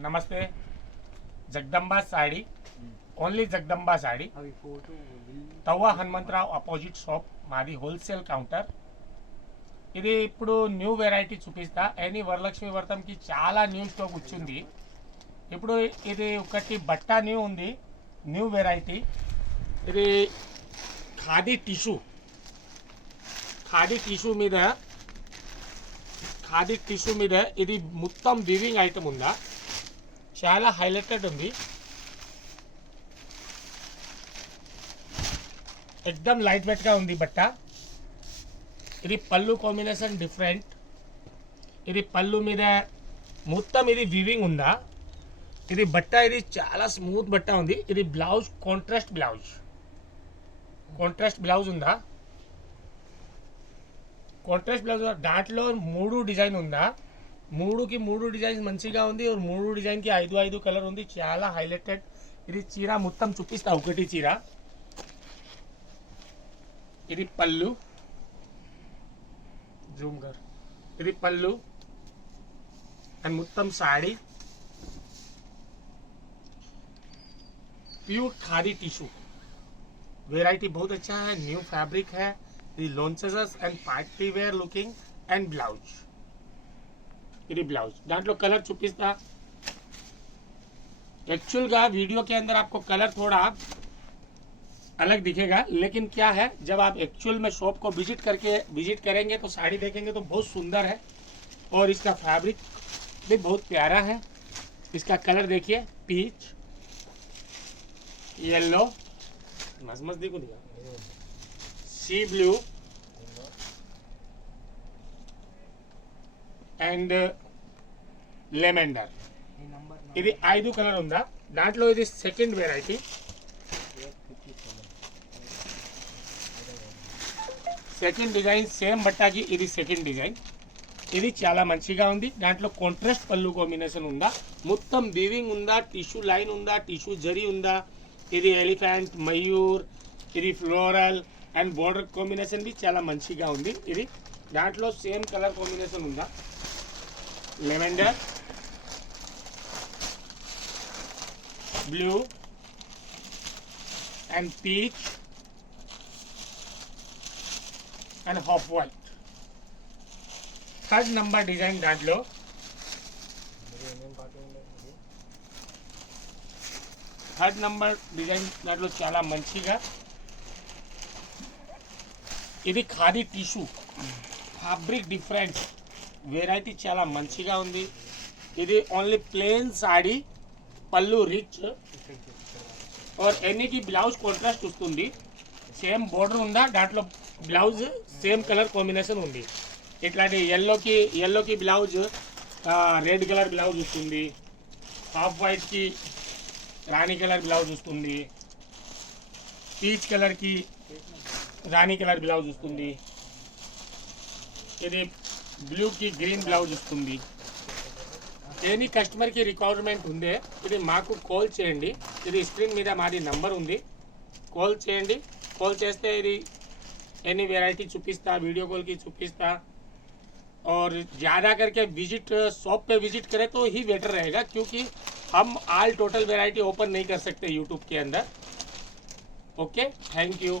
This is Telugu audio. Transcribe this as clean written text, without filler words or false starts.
నమస్తే. జగదంబా సాడీ, ఓన్లీ జగదంబా సాడీ. తవ్వ హనుమంతరావు అపోజిట్ షాప్ మాది హోల్సేల్ కౌంటర్. ఇది ఇప్పుడు న్యూ వెరైటీ చూపిస్తా. ఎనీ వరలక్ష్మి వ్రతంకి చాలా న్యూ స్టాక్ వచ్చింది. ఇప్పుడు ఇది ఒకటి బట్ట న్యూ ఉంది, న్యూ వెరైటీ. ఇది ఖాదీ టిష్యూ, ఖాదీ టిష్యూ మీద ఇది మొత్తం వీవింగ్ ఐటమ్ ఉందా, చాలా హైలైటెడ్ ఉంది. एकदम लाइट वेट గా ఉంది బట్ట. ఇది పళ్ళు కాంబినేషన్ డిఫరెంట్. ఇది పళ్ళు మీద మొత్తం ఇది వీవింగ్ ఉందా. ఇది బట్ట ఇది చాలా స్మూత్ బట్ట ఉంది. ఇది బ్లౌజ్ కాంట్రాస్ట్ బ్లౌజ్ ఉందా. కాంట్రాస్ట్ బ్లౌజ్ దాంట్లో 3 డిజైన్ ఉందా. 3కి 3 డిజైన్స్ మంచిగా ఉంది. 3 డిజైన్కి 5 కలర్ ఉంది. చాలా హైలైటెడ్. ఇది చీర మొత్తం చూపిస్తా. ఒకటి చీర, ఇది పళ్ళు, జూమ్ కర్. ఇది పళ్ళు అండ్ మొత్తం sari pure khadi tissue. Variety बहुत अच्छा है, न्यू फैब्रिक है. ఇది launches and party wear looking and blouse. ఇది బ్లౌజ్ దాంట్లో కలర్ చూపిస్తా. एक्चुअल का वीडियो के अंदर आपको कलर थोड़ा अलग दिखेगा, लेकिन क्या है जब आप एक्चुअल में शॉप को विजिट करेंगे तो साड़ी देखेंगे तो बहुत सुंदर है. और इसका फैब्रिक भी बहुत प्यारा है. इसका कलर देखिए, पीच, येलो, मस्त देखो दिया, सी ब्लू అండ్ లెమెండర్. ఇది 5 కలర్ ఉందా. దాంట్లో ఇది second variety. Second design same బట్టాకి ఇది సెకండ్ డిజైన్. ఇది చాలా మంచిగా ఉంది. దాంట్లో కాంట్రాస్ట్ పళ్ళు కాంబినేషన్ ఉందా, మొత్తం వీవింగ్ ఉందా, టిష్యూ లైన్ ఉందా, టిష్యూ జరీ ఉందా. ఇది ఎలిఫెంట్, మయూర్, ఇది ఫ్లోరల్ అండ్ బోర్డర్ కాంబినేషన్ भी చాలా మంచిగా ఉంది. ఇది దాంట్లో సేమ్ కలర్ కాంబినేషన్ ఉందా, lavender, blue and peach and half white. Third number design దాంట్లో థర్డ్ నంబర్ డిజైన్ దాంట్లో చాలా మంచిగా. ఇది khadi tissue, fabric different, variety చాలా మంచిగా ఉంది. ఇది ఓన్లీ ప్లేన్ సాడీ, పళ్ళు రిచ్ और ఎన్నికి బ్లౌజ్ కాంట్రాస్ట్ వస్తుంది. సేమ్ బోర్డర్ ఉందా, దాంట్లో బ్లౌజ్ సేమ్ కలర్ కాంబినేషన్ ఉంది. ఇట్లాంటి ఎల్లోకి బ్లౌజ్ రెడ్ కలర్ బ్లౌజ్ వస్తుంది. హాఫ్ వైట్కి రాణి కలర్ బ్లౌజ్ వస్తుంది. పీచ్ కలర్కి రాణి కలర్ బ్లౌజ్ వస్తుంది. ఇది బ్లూకి గ్రీన్ బ్లౌజ్ వస్తుంది. ఎనీ కస్టమర్కి రిక్వైర్మెంట్ ఉందే ఇది మాకు కాల్ చేయండి. ఇది స్క్రీన్ మీద మాది నంబర్ ఉంది, కాల్ చేయండి. కాల్ చేస్తే ఇది एनी वेराइटी चुपिस्ता, वीडियो कॉल की चुपिस्ता. और ज़्यादा करके शॉप पे विजिट करें तो ही बेटर रहेगा, क्योंकि हम ऑल टोटल वेराइटी ओपन नहीं कर सकते यूट्यूब के अंदर. Okay, thank you.